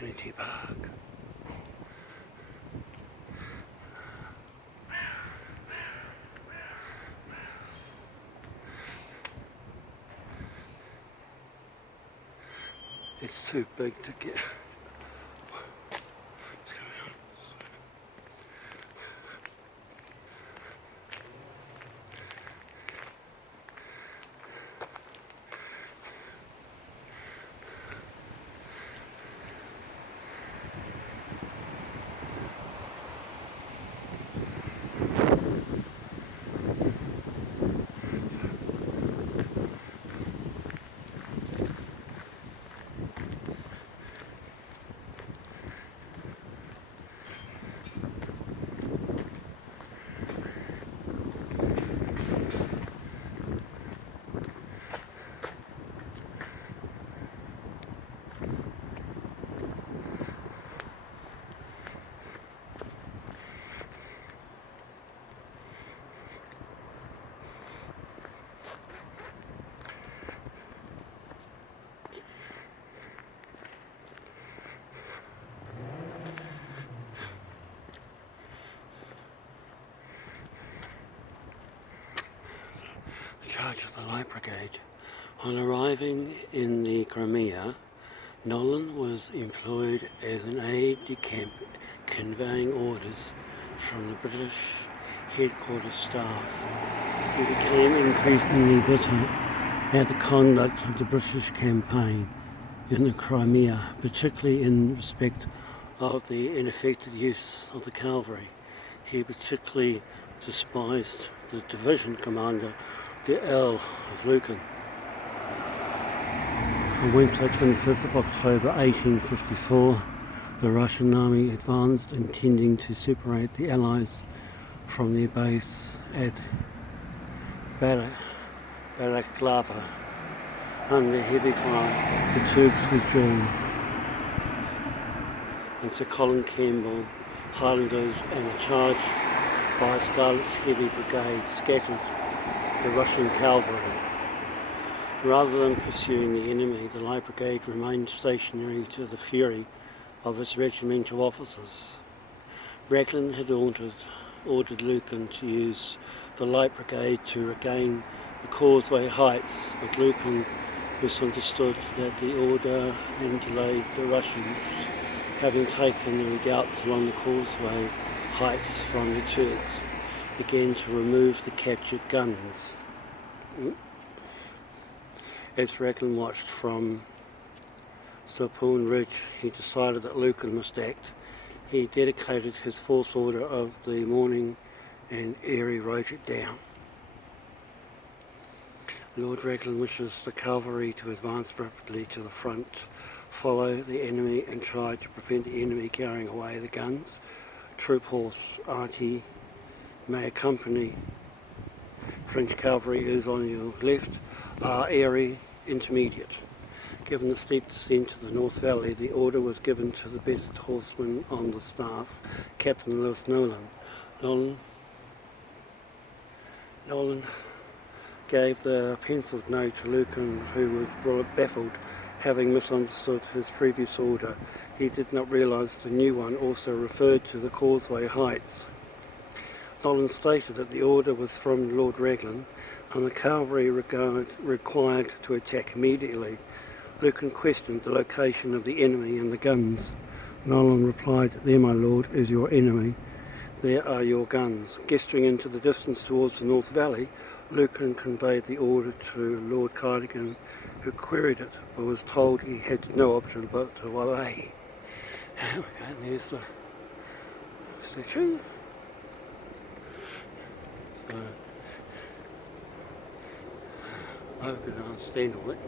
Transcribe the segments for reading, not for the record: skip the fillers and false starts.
Trinity Park. It's too big to get. Charge of the Light Brigade. On arriving in the Crimea, Nolan was employed as an aide-de-camp conveying orders from the British headquarters staff. He became increasingly bitter at the conduct of the British campaign in the Crimea, particularly in respect of the ineffective use of the cavalry. He particularly despised the division commander, the Earl of Lucan. On Wednesday 25th of October 1854, the Russian army advanced, intending to separate the Allies from their base at Balaklava. Under heavy fire, the Turks withdrew, and Sir Colin Campbell, Highlanders and a charge by Scarlett's Heavy Brigade scattered the Russian cavalry. Rather than pursuing the enemy, the Light Brigade remained stationary to the fury of its regimental officers. Raglan had ordered Lucan to use the Light Brigade to regain the Causeway Heights, but Lucan misunderstood that the order and delayed the Russians, having taken the redoubts along the Causeway Heights from the Turks, began to remove the captured guns. As Raglan watched from Sopoon Ridge, he decided that Lucan must act. He dedicated his false order of the morning and Erie wrote it down. Lord Raglan wishes the cavalry to advance rapidly to the front, follow the enemy and try to prevent the enemy carrying away the guns. Troop horse Artie may accompany French cavalry is on your left, Erie intermediate. Given the steep descent to the North Valley, the order was given to the best horseman on the staff, Captain Lewis Nolan. Nolan gave the penciled note to Lucan, who was baffled, having misunderstood his previous order. He did not realise the new one also referred to the Causeway Heights. Nolan stated that the order was from Lord Raglan and the cavalry required to attack immediately. Lucan questioned the location of the enemy and the guns. Nolan replied, "There, my lord, is your enemy. There are your guns." Gesturing into the distance towards the North Valley, Lucan conveyed the order to Lord Cardigan, who queried it, but was told he had no option but to obey. And there's the statue. So, I hope you understand all that.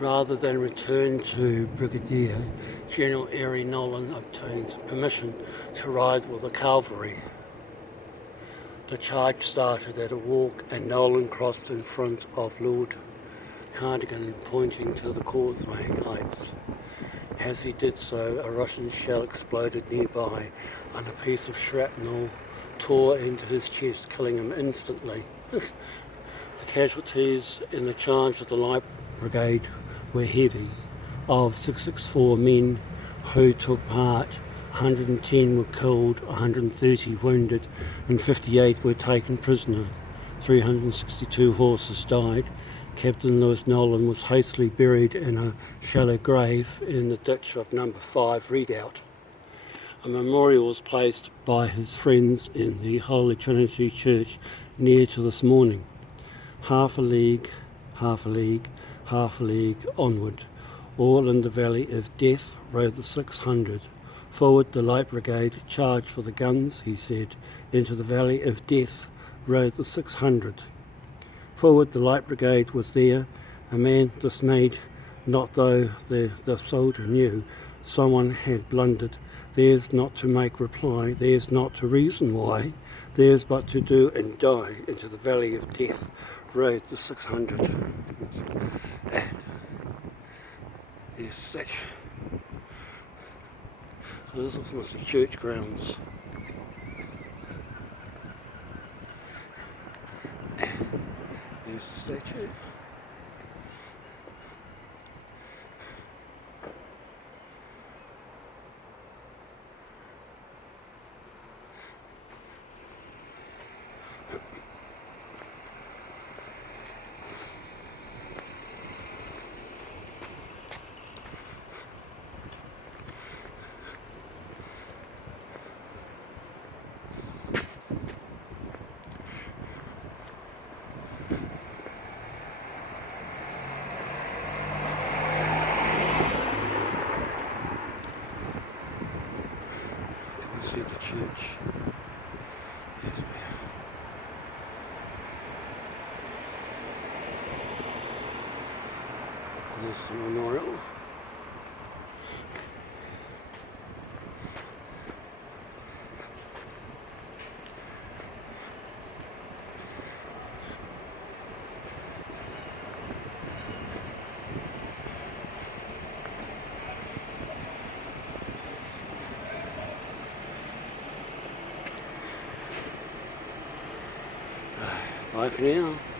Rather than return to Brigadier General Erie, Nolan obtained permission to ride with the cavalry. The charge started at a walk and Nolan crossed in front of Lord Cardigan, pointing to the Causeway Heights. As he did so, a Russian shell exploded nearby and a piece of shrapnel tore into his chest, killing him instantly. The casualties in the charge of the Light Brigade were heavy. Of 664 men who took part, 110 were killed, 130 wounded, and 58 were taken prisoner. 362 horses died. Captain Lewis Nolan was hastily buried in a shallow grave in the ditch of number 5 Redoubt. A memorial was placed by his friends in the Holy Trinity Church near to this morning. Half a league, half a league, half a league onward, all in the valley of death rode the 600. Forward the Light Brigade, charge for the guns, he said. Into the valley of death rode the 600. Forward the Light Brigade was there, a man dismayed, not though the soldier knew someone had blundered. Theirs not to make reply, theirs not to reason why, theirs but to do and die. Into the valley of death rode the 600. And there's such. So this must be church grounds. There's the statue. See the church. Yes, there's the memorial. Bye for now.